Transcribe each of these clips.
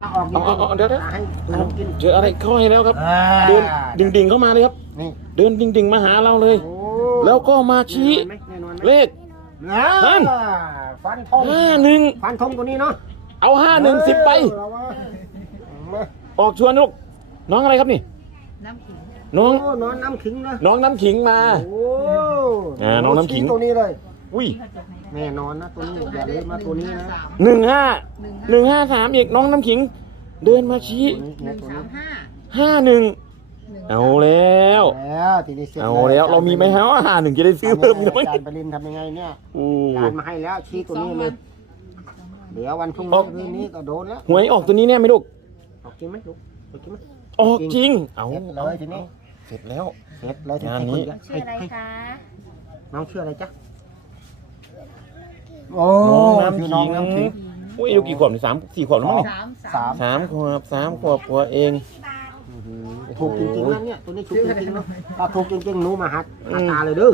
เอาออกเอาเอาเอาเดี๋ยวเดี๋ยวให้น้องกินเจออะไรเข้าให้แล้วครับ อ่าเดินดิ่งดิ่งๆเข้ามาเลยครับ นี่เดินดิ่งดิ่งๆมาหาเราเลย โอ้แล้วก็มาชี้แน่นอนไหมแน่นอนไหมเลข อ่านั่น ฟันธงห้าหนึ่งฟันธงตัวนี้เนาะเอาห้าหนึ่งสิบไป เอาวะมาออกชวนลูกน้องอะไรครับนี่ น้ำขิงน้องโอ้นอนน้ำขิงนะน้องน้ำขิงมา โอ้อ่าน้องน้ำขิงชี้ตัวนี้เลย อุ้ย แน่นอนนะตัวนี้อย่าลืมมาตัวนี้นะหนึ่งห้าหนึ่งห้าสามอีกน้องน้ำขิง เดินมาชี้ตัวนี้หนะนึ่งตัวสานี้มห้าห้าหนึ่งหนึ่งเอาแล้ว แล้วทีนี้เสร็จเอาแล้วเรามีไหมฮะว่าห้าหนึ่งจะได้ซื้อเพิ่มอีกไหมอาจารย์ไปรินทำยังไงเนี่ยโอ้ยานมาให้แล้วชี้ตัวนี้เลยเดี๋ยววันพรุ่งอนี้อกคืนนี้ก็โดนแล้วหวยออกตัวนี้แน่ไหมลูกออกจริงไหมลูกออกจริงไหมออกจริง เอาเสร็จเลยทีนี้เสร็จแล้วเสร็จเลยทีงานนี้ชื่ออะไรให้คะน้องชื่ออะไรจ๊ะ โอ้น้องน้ำชื่อขิน้องงน้ำขิงอุ้ยอายุกี่ขวบนี่สามสี่ขวบแล้วมั้งนี่สามสาสามมสามขวบสามขวบกว่าเอง ถูกจริงๆนะเนี่ยตัวนี้ถูกจริงๆเนาะถ้าถูกจริงๆหนูมาหัดหาตาเลยเด้อ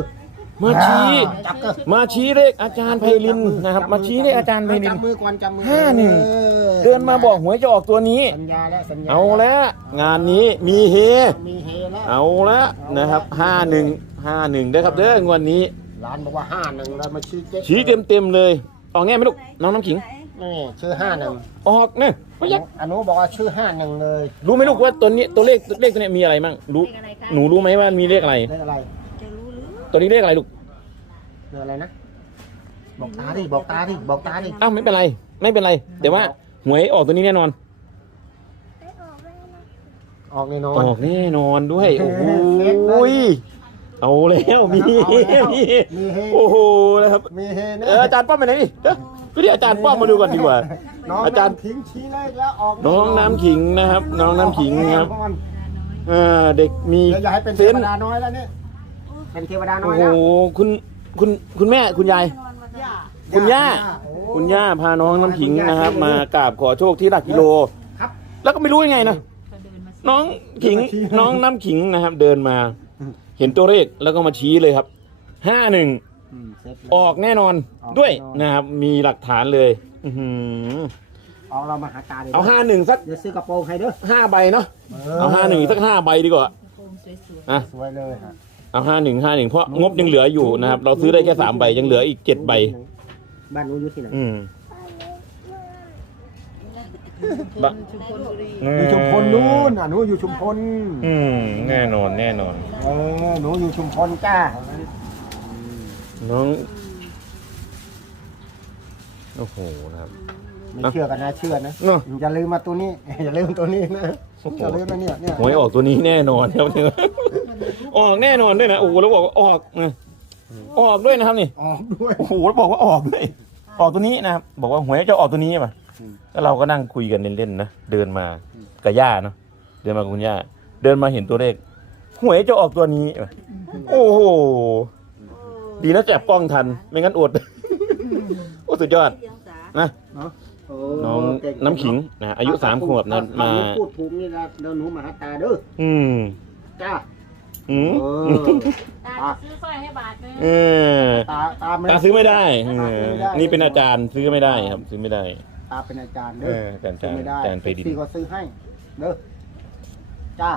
มาชี้จับก็มาชี้เลขอาจารย์ไพลินนะครับ มาชี้เลขอาจารย์ไพลิน จับมือก่อนจับมือห้าหนึ่ง ออเดินมาบอกหวยจะออกตัวนี้ สัญญาแล้วสัญญาเอาแล้วงานนี้มีเฮ มีเฮแล้วเอาแล้วนะครับห้าหนึ่งห้าหนึ่งได้ครับเด้องวดนี้ ร้านบอกว่าห้าหนึ่งเรามาชี้เจ๊ชี้เต็มเต็มๆเลยออกแง่ไหมลูกน้องน้ำขิง นี่ชื่อห้าหนึ่งออกเนี่ยไม่ยักอนุบอกว่าชื่อห้าหนึ่งเลยรู้ไหมลูกว่าตัวนี้ตัวเลขเลขตัวเนี้ยมีอะไรมั่งรู้เลขอะไรคะ หนูรู้ไหมว่ามีเลขอะไรเรื่องอะไรจะรู้หรือตัวนี้เลขอะไรลูกเรื่องอะไรนะ บอกตาดิบอกตาดิบอกตาดิอ้าวไม่เป็นไร ไม่เป็นไร แต่ว่าหวยออกตัวนี้แน่นอนออกแน่นออนอกแน่นอนด้วยโอ้โหย เอาแล้วมีเอาแล้วมีมีเฮโอ้โหนะครับมีเฮนะเอออาจารย์ป้อมไปไหนดิเดี๋ยวไปดิอาจารย์ป้อมมาดูก่อนดีกว่า น้องอาจารย์ น้ำขิงชี้เลขแล้วออกน้องน้ำขิงนะครับ น้องน้ำขิงนะครับออกแน่นอนเออเด็กมีเดี๋ยวอย่าให้เป็นเทเส้วนดาน้อยแล้วเนี่ยเป็นเทวดาน้โอ้อยโหแล้วคุณคุณคุณแม่คุณยายย่าคุณย่า โอ้ คุณย่าพาน้องน้ำขิงนะครับ มากราบขอโชคที่หลักกิโลครับ แล้วก็ไม่รู้ยังไงนะก็เดินมาสิน้องขิงเดินมาชี้น้องน้ำขิงนะครับ เดินมา เห็นตัวเลขแล้วก็มาชี้เลยครับห้าหนึ่งอืมเสร็จเลย ออกแน่นอนออกด้วยแน่นอน นะครับ มีหลักฐานเลย อื้อหือออกเรามาหาตาดิเอาห้าหนึ่งสักเดี๋ยวซื้อกระโปรงให้เด้อห้าใบเนาะเอาห้าหนึ่งสักห้าใบดีกว่า โคมสวยอะ สวยเลยฮะเอาห้าหนึ่งห้าหนึ่งเพราะงบยังเหลืออยู่นะครับ เราซื้อได้แค่สามใบยังเหลืออีกเจ็ดใบ บ้านหนู้อยู่ที่ไหนอืมๆ บะ ชุมพลบุรีอยู่ชุมพลนู้นอะหนูอยู่ชุมพลอืมแน่นอนแน่นอน เออหนูอยู่ชุมพลจ้าน้องโอ้โหนะครับ ไม่เชื่อกันนะเชื่อนะเนาะอย่าลืมมาตัวนี้ อย่าลืมตัวนี้นะโอ้โหอย่าลืมนะเนี่ยเนี่ยหวยออกตัวนี้แน่นอนครับเนี่ยออกแน่นอนด้วยนะโอ้โหแล้วบอกว่าออกนะออกด้วยนะครับนี่ออกด้วยโอ้โหแล้วบอกว่าออกด้วยออกตัวนี้นะครับบอกว่าหวยจะออกตัวนี้ป่ะอืม แล้วเราก็นั่งคุยกันเล่นๆนะเดินมากับย่าเนาะเดินมากับคุณย่าเดินมาเห็นตัวเลขหวยจะออกตัวนี้ป่ะโอ้โหดีนะจับกล้องทัน ไม่งั้นอดโอ้สุดยอดนะเนาะโน้องเก่น้ำขิงนะอายุสามขวบนะถ้มาหพูดถูกนี่นะเดี๋ยวหนูมาหาตาเด้ออืมจ้าอืมเออตาจะซื้อสร้อยให้บาทนึงเออตาตาไม่ตาซื้อไม่ได้เอตาอซื้อไม่ได้ นี่เป็นอาจารย์ซื้อไม่ได้ครับ ซื้อไม่ได้ ตาเป็นอาจารย์เอเด้อออาจารย์ซื้อไม่ได้อาจารย์ไปดินพี่ก็ซื้อให้เด้อจ้า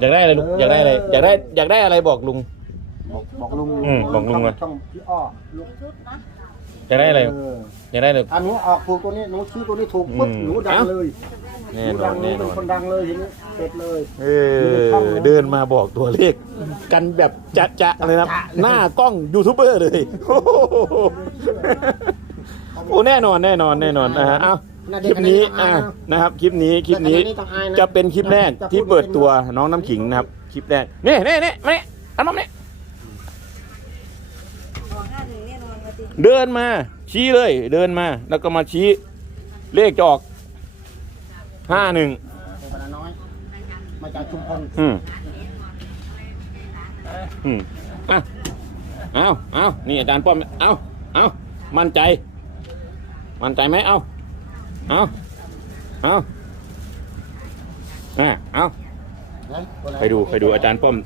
อยากได้อะไรลูกอยากได้อะไรอยากได้อยากได้อะไรบอกลุง บอกบอกลุงอืมบอกลุงช่ว่าช่องพี่อ้อลุงชุดนะอยากได้อะไรเอออยากได้เลยถ้าหนูออกถูกตัวนี้หนูชื่อตัวนี้ถูกปุ๊บอืมหนูดังเอ้าเลยแน่หนูนอดันงหนูแน่นเป็นอนคนดังเลยทีนี้เสร็จเลยเออเดินมาบอกตัวเลข กันแบบจะจะเลยนะหน้ากล้องยูทูบเบอร์เลย โอ้โหโอ้แน่นอนแน่นอนแน่นอนนะฮะเอ้าคลิปนี้อะนะครับคลิปนี้คลิปนี้ต้องอายนะจะเป็นคลิปแรกที่เปิดตัวน้องน้ำขิงนะครับ คลิปแรกนี่นี่นี่มานี่อันนั้นนี่ออกห้าหนึ่งแน่นอนมาติเดินมา ชี้เลย เดินมา แล้วก็มาชี้เลขจะออกห้าหนึ่งเทวดาน้อยมาจากชุมพลอืมอืมอะเอาเอานี่อาจารย์ป้อมเอาเอามั่นใจ มั่นใจไหมเอาเอาเอาอะเอานะตัวหนไปดูไปดูอาจารย์ป้อม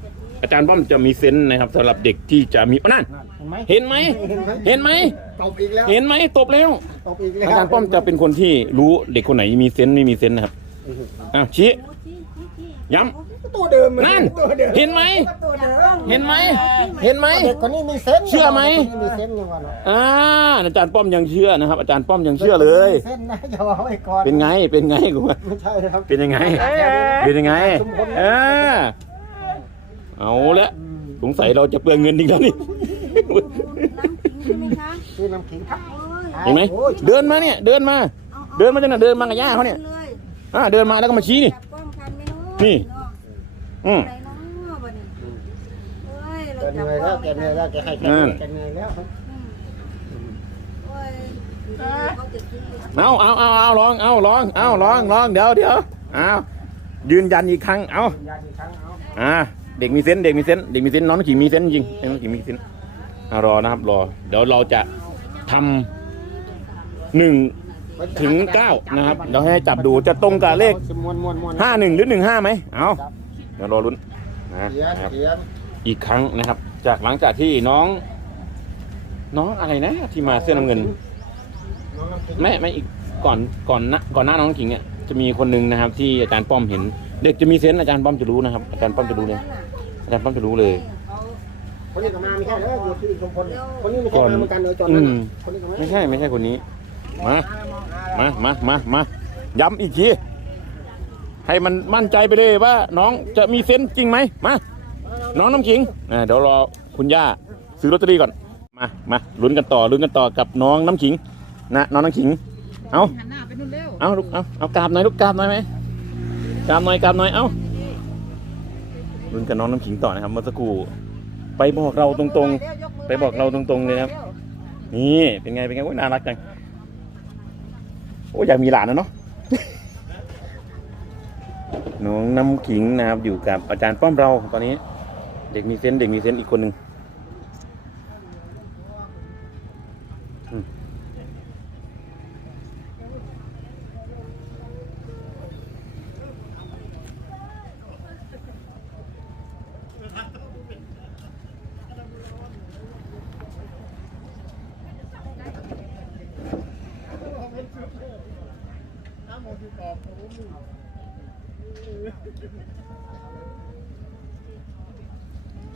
อาจารย์ป้อมจะมีเซนส์นะครับสำหรับเด็กที่จะมีอ๋อนั่นนั่นเห็นไหมเห็นไหมเห็นไหมตบอีกแล้วเห็นไหมตบแล้วตบอีกแล้วอาจารย์ป้อมจะเป็นคนที่รู้เด็กคนไหนมีเซนส์ไม่มีเซนส์นะครับอ้าวชี้ย้ ตัวเดิมำนั่นเห็นไหม ตัวเดิมเห็นไหม เห็นไหม เด็กคนนี้มีเซนส์เชื่อไหม ด็กคนนี้มีเซนส์ยังวะเนาะอ่าอาจารย์ป้อมยังเชื่อนะครับ อาจารย์ป้อมยังเชื่อเลยมีเซนส์นะอย่าเอาไว้ก่อนเป็นไง เป็นไงกูว่าไม่ใช่นะครับ เป็นยังไง เป็นยังไงเออเอาละสงสัยเราจะเปลืองเงินอีกแล้วนี่ ใช่ไหมคะซื้อน้ำขิงครับเห็นไหมโอ้ยเดินมาเนี่ย เดินมา เดินมาจากไหนเดินมากับย่าเขาเนี่ย เลยอ่าเดินมาแล้วก็มาชี้นี่ จับป้องกันไม่รู้นี่อืมอะ ไรเนาะบัดนี้โอ้ยเราแกเหจับนื่อยป้แล้อวงแกไม่เหนื่อยทันแล้วแกให้แกเหนื่อยแกเหนื่อยแล้วโอ้ยอยู่ดีๆเขาจะกินเอาเอาเอาเอาลองเอาลองเอาลองลองเดี๋ยวเดี๋ยวเอายืนยันอีกครั้งเอายาอีกครั้งเอาอ่าเด็กมีเซนส์เด็กมีเซนส์เด็กมีเซนส์น้องขิงมีเซนส์จริงน้องขิงมีเซนส์อ่ารอนะครับรอ เดี๋ยวเราจะทำหนึ่งถึงเก้านะครับเดี๋ยวให้จับดูจะตรงกับเลขม้วนม้วนม้วนห้าหนึ่งหรือหนึ่งห้าไหมเอา เดี๋ยวรอลุ้นนะเขียนนะครับเขียนอีกครั้งนะครับ จากหลังจากที่น้อง น้องอะไรนะ ที่มาเสื้อน้ำเงิน น้องน้ำขิงไม่ไม่อีกก่อนก่อนหน้าก่อนหน้าน้องขิงเนี่ยจะมีคนหนึ่งนะครับ ที่อาจารย์ป้อมเห็น เด็กจะมีเซนส์อาจารย์ป้อมจะรู้นะครับ อาจารย์ป้อมจะรู้เลยอาจารย์ป้อมจะรู้เลย คนนี้ก็มาไม่ใช่เหรออยู่ที่ชุมพลคนนี้ไม่ใช่มาเหมือนกันเลยจอนนั้นอืมคนนี้ก็มาไม่ใช่ไม่ใช่คนนี้ มา มามามามาย้ำอีกที ให้มันมั่นใจไปเลยว่า น้องจะมีเซนส์จริงไหมมาน้องน้ำขิงอ่าเดี๋ยวรอคุณย่าซื้อลอตเตอรี่ก่อนมามาลุ้นกันต่อลุ้นกันต่อกับน้องน้ำขิง นะน้องน้ำขิง เอาหันหน้าไปนู่นเร็วเอาลูกเอาเอากราบหน่อยลูกกราบหน่อยไหมกราบหน่อยกราบหน่อยเอาลุ้นกับน้องน้ำขิงต่อนะครับเมื่อสักครู่ไปบอกเราตรงๆ ไปบอกเราตรงๆเลยนะครับ นี่เป็นไงเป็นไงโอ้ยน่ารักจังโอ้ยอยากมีหลานนะเนาะ น้องน้ำขิงนะครับ อยู่กับอาจารย์ป้อมเราตอนนี้ เด็กมีเซนเด็กมีเซนอีกคนหนึ่ง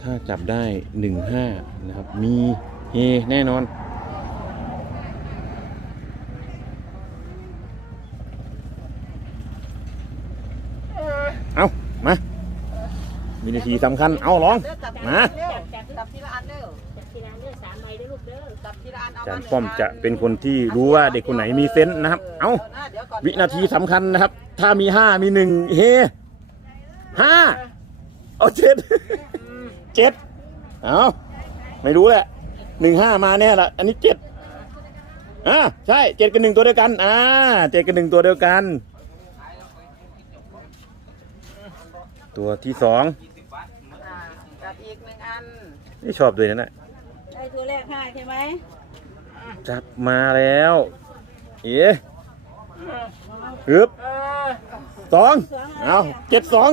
ถ้าจับได้หนึ่งห้านะครับ มีเฮแน่นอน เอามาวินาทีสำคัญ เอาลอง มาจับทีละอันเร็วจับทีละอันเด้อสามใบเด้อลูกเด้อจับทีละอันเอาจารย์ป้อมจะเป็นคนที่รู้ว่าเด็กคนไหนมีเซนส์นะครับ เอาวินาทีสำคัญนะครับ ถ้ามีห้ามีหนึ่งเฮ ห้าเอาเจ็ดเจ็ดเอาไม่รู้แหละหนึ่งห้ามาแน่ละอันนี้เจ็ดอ่าใช่เจ็ดกับหนึ่งตัวเดียวกัน อ่าเจ็ดกับหนึ่งตัวเดียวกัน ตัวที่สองจับอีกหนึ่งอันนี่ชอบด้วยนั่นแหละได้ตัวแรกห้าใช่ไหมจับมาแล้ว เอ๋ ฮึบสองเอาเจ็ดสอง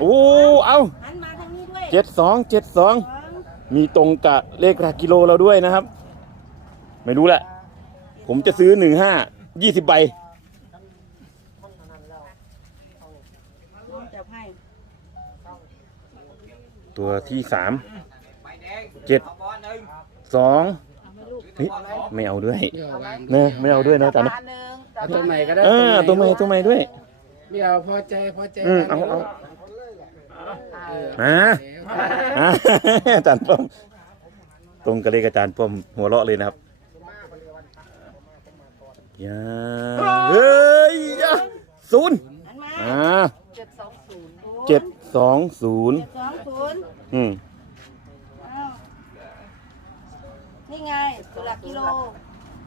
โอ้เอาหันมาทางนี้ด้วยเจ็ดสองเจ็ดสองมีตรงกับเลขหลักกิโลเราด้วยนะครับ ไม่รู้แหละ ผมจะซื้อหนึ่งห้ายี่สิบใบจับให้ตัวที่สามเจ็ดสองเฮ้ยไม่เอาด้วยเนอะไม่เอาด้วยนะจ๊ะนะอันหนึ่ง เอาตัวใหม่ก็ได้เออตัวใหม่ตัวใหม่ด้วย เดี๋ยวพอใจพอใจอืมเอาเอา เออมาอ่า อาจารย์ป้อมตรงกับเลขอาจารย์ป้อมหัวเราะเลยนะครับยาเฮ้ยยาศูนย์หันมาอ่าเจ็ดสองศูนย์เจ็ดสองศูนย์สองศูนย์อืม อ้าวนี่ไงตัวหลักกิโล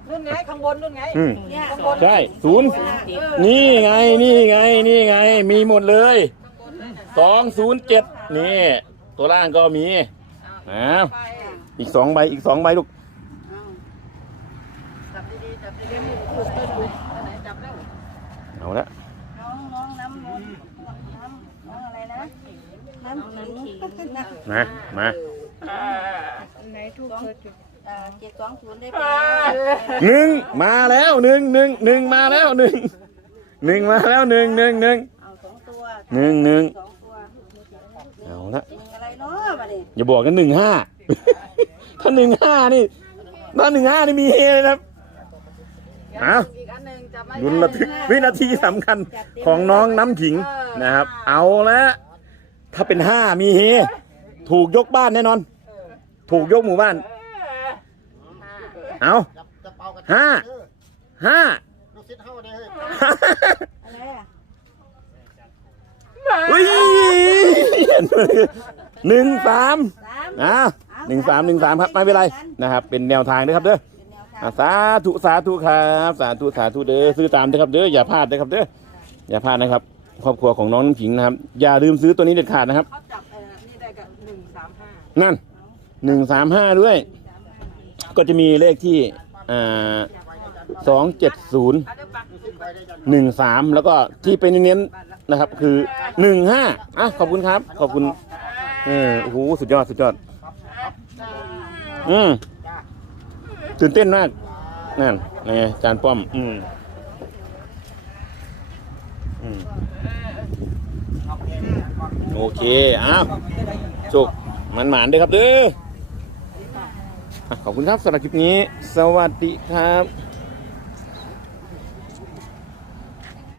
นู่นไงข้างบนนู่นไงอืมเนี่ยใช่ศูนย์นี่ไงนี่ไงนี่ไง มีหมดเลยสองศูนย์เจ็ดนี่ ตัวล่างก็มีอ้าวอีกสองใบอีกสองใบลูกอ้าวจับดีๆจับดีๆมือถูกเต้นดูอันไหนจับแล้วเอาละน้องน้องน้ำน้ำน้ำน้องอะไรนะน้ำขิงนะมามาไหนถูกจุด อ่าเจ็ดสองศูนย์ได้ไปหนึ่งมาแล้วหนึ่งหนึ่งหนึ่งมาแล้วหนึ่งหนึ่งมาแล้วหนึ่งหนึ่งหนึ่งเอาสองตัวหนึ่งหนึ่งสองตัวเอาละหนึ่งอะไรเนาะมาดิอย่าบอกกันหนึ่งห้า ถ้าหนึ่งห้านี่ถ้าหนึ่งห้านี่มีเฮเลยนะครับเอาอีกอันหนึ่งจับไม่ลุ้นระทึกวินาทีสำคัญของน้องน้ำขิงนะครับ เอาละถ้าเป็นห้ามีเฮถูกยกบ้านแน่นอน ถูกยกหมู่บ้าน เอาจะจะเป่ากระห้าเด้อห้าลูกศิษย์เฮาเด้ออะไรอะอุ้ยหนึ่งสามสามอ่าหนึ่งสามหนึ่งสามครับไม่เป็นไรนะครับ เป็นแนวทางนะครับเด้อเป็นแนวทางอะสาธุสาธุครับ สาธุสาธุเด้อซื้อตามเด้อครับเด้ออย่าพลาดเด้อครับเด้ออย่าพลาดนะครับ ครอบครัวของน้องน้ำขิงนะครับ อย่าลืมซื้อตัวนี้เด็ดขาดนะครับเขาจับเออนี่ได้กับหนึ่งสามห้านั่นหนึ่งสามห้าด้วย ก็จะมีเลขที่สองเจ็ดศูนย์หนึ่งสามแล้วก็ที่เป็นเน้นๆนะครับ คือหนึ่งห้าอะขอบคุณครับ ขอบคุณเออโอ้โหสุดยอดสุดยอด อืมตื่นเต้นมากนั่นไงจานป้อมอืมอืมโอเคอ้าวจุกมันหมานด้วยครับเด้อ ขอบคุณครับสำหรับคลิปนี้ สวัสดีครับ